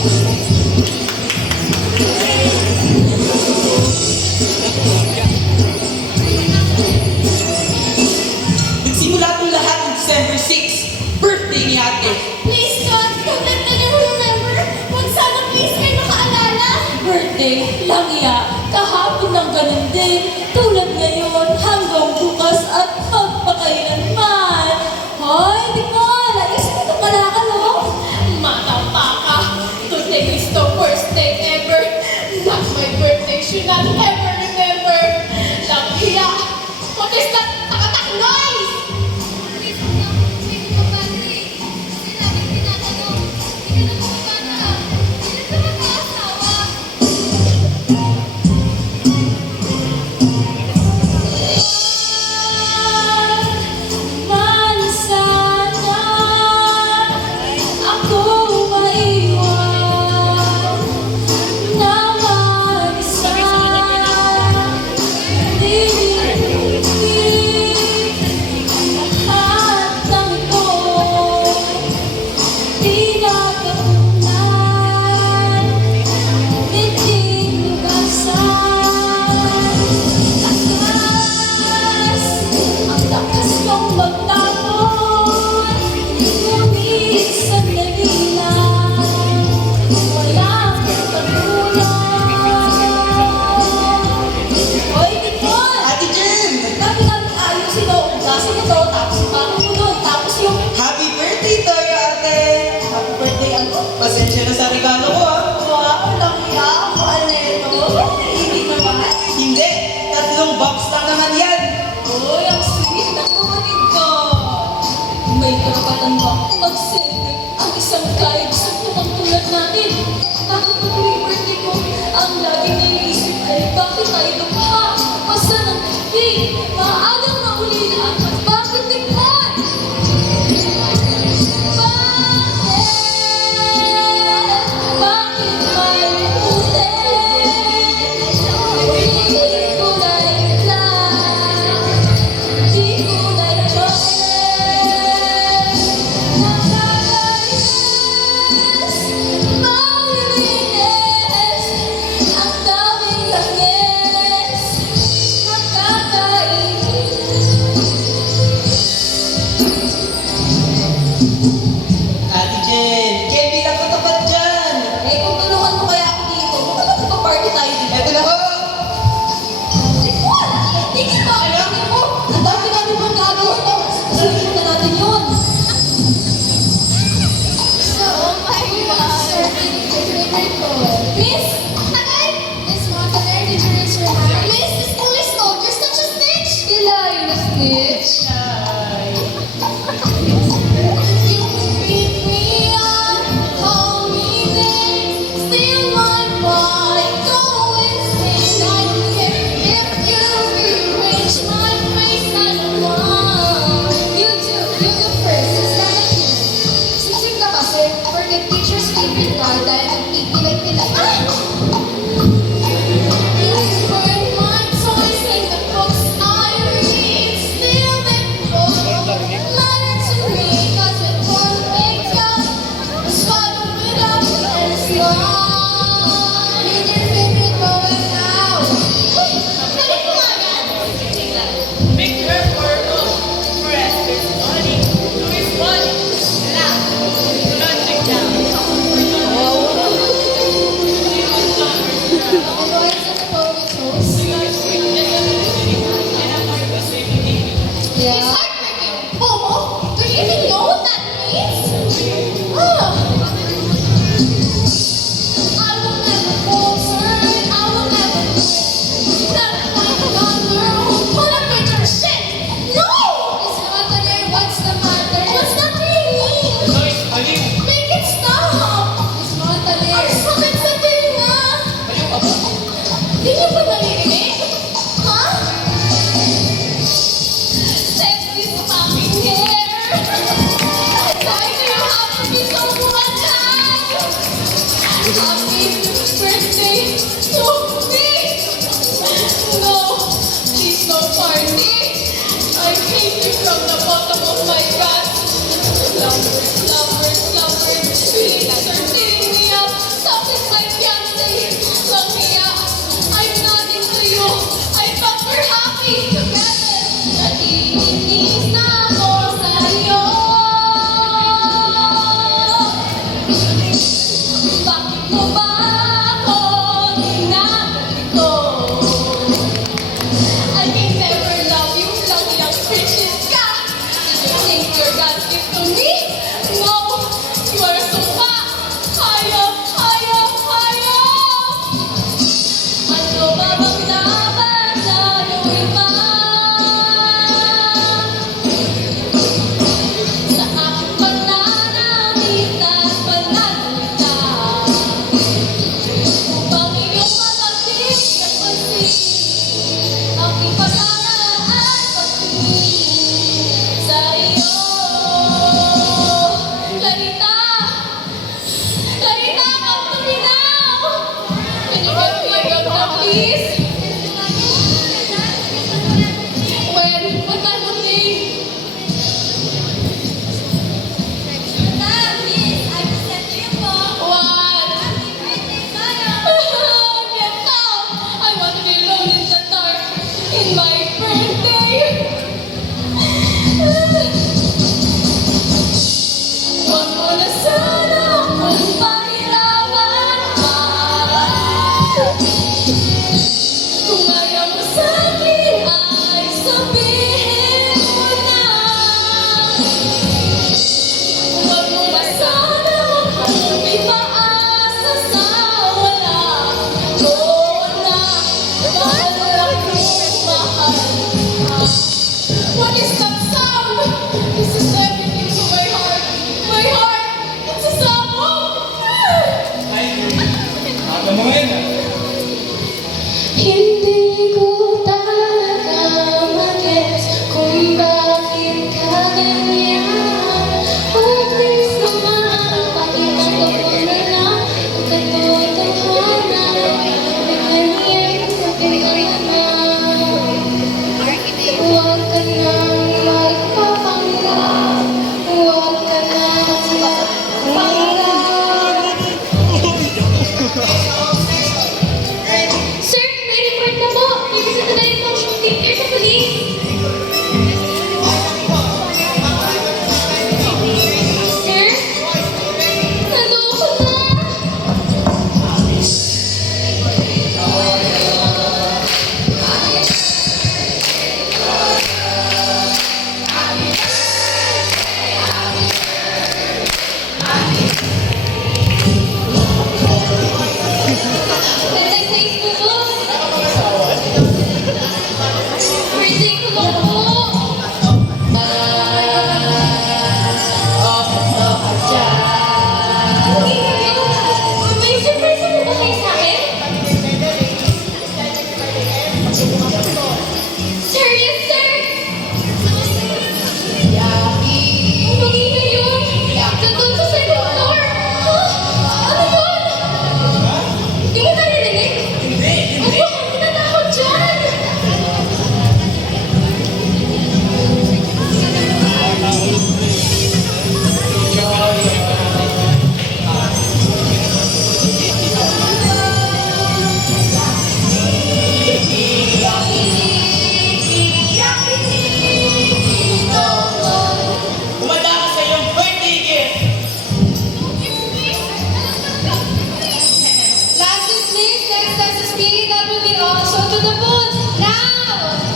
Nagsimula po lahat ng December 6, birthday ni ate. Please, God, don't let anyone remember. Huwag sana please kayo makaalala. Birthday lang iya. Kahapon ng ganun din. Tulad ngayon hanggang bukas at magpakailanman. Hoy, di mo. Lagis mo ito pala ka, no? Matapaka. Today is the worst day ever. Not my birthday should not ever remember. Lang hiya. What is that takatak noise? Pasensya na sa regalo ko, ha? Wow, langya. Maalito. Hindi naman. Hindi! 3 box lang naman yan! Uy, ang sweet ng kapatid ko. May karapatan ba mag-celebrate ang isang kahit sa tulad natin? Bakit pag tuwing birthday ko, ang laging naiisip ay bakit tayo lumha? Basta ng dating, maagang naulila at bakit tikman? Bakit may puti? Hindi ko nailan, di ko na-choice. Nakakainis, maulinis, ang daming langis, Ate Jen, Kevin ang katapat dyan! Eh, kung tulungan mo kaya ako dito, baka magpa-party tayo dito. Eto na ho! Tikman! Tingin mo! Tingin mo! Ang dami-dami pang gagawin to! Sabihin na natin yun! Oh my God. Miss? Tagay? Miss Montaner, did you raise your hand? Miss, this police soldier such a snitch. Kilay na snitch! You can beat me up, call me names, steal my mind, go insane. I don't care if you rearrange my face. I don't want you to. You go first, it's not like you. Sisig ka kasi, for the teacher's favorite card dahil nagpipilay nila. You burn my toys and the books I read. Steal them both. Matter to me, 'cause it won't make up. Swallow it up and slide. Need your favorite going out. Uy, balik mo agad. Make her work up. Press this body to his body. Now, do not take down. Ako ba yung sa police host? It's heartbreaking. Momo, do you even know what that means? Ah. I will never falter. I will never quit. Never find another who put up with your shit. No! It's not there. What's the matter? What's that mean? Noise, aliw. Make it stop! It's not there. Ang sakit sa tinga. Aliw ka ba? Di niyo ba narinig? Ha? Take this fucking hair. Why do you have to be so one-time? Happy birthday to me. No, please no party. I hate you from the bottom of my gut. Lovers, lovers, lovers, sweets are filling me up. PWO, so to the booth, now!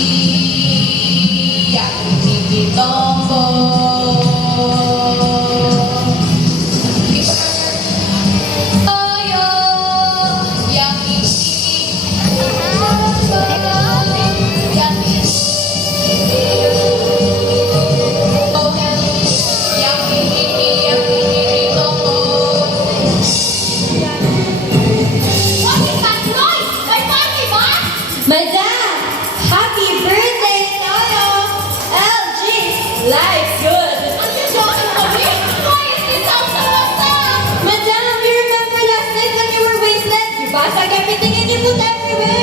Yaki, yaki, pipi, tombo. Oyo, yaki, yaki, oh, yaki, yaki, tombo. What is that noise? My party ba? Madam, happy birthday, Tayo! LG, life's good. Ang joking kami? Why is this house so awesome? Madam, you remember last night when you were wasted? You basag everything and you put everywhere.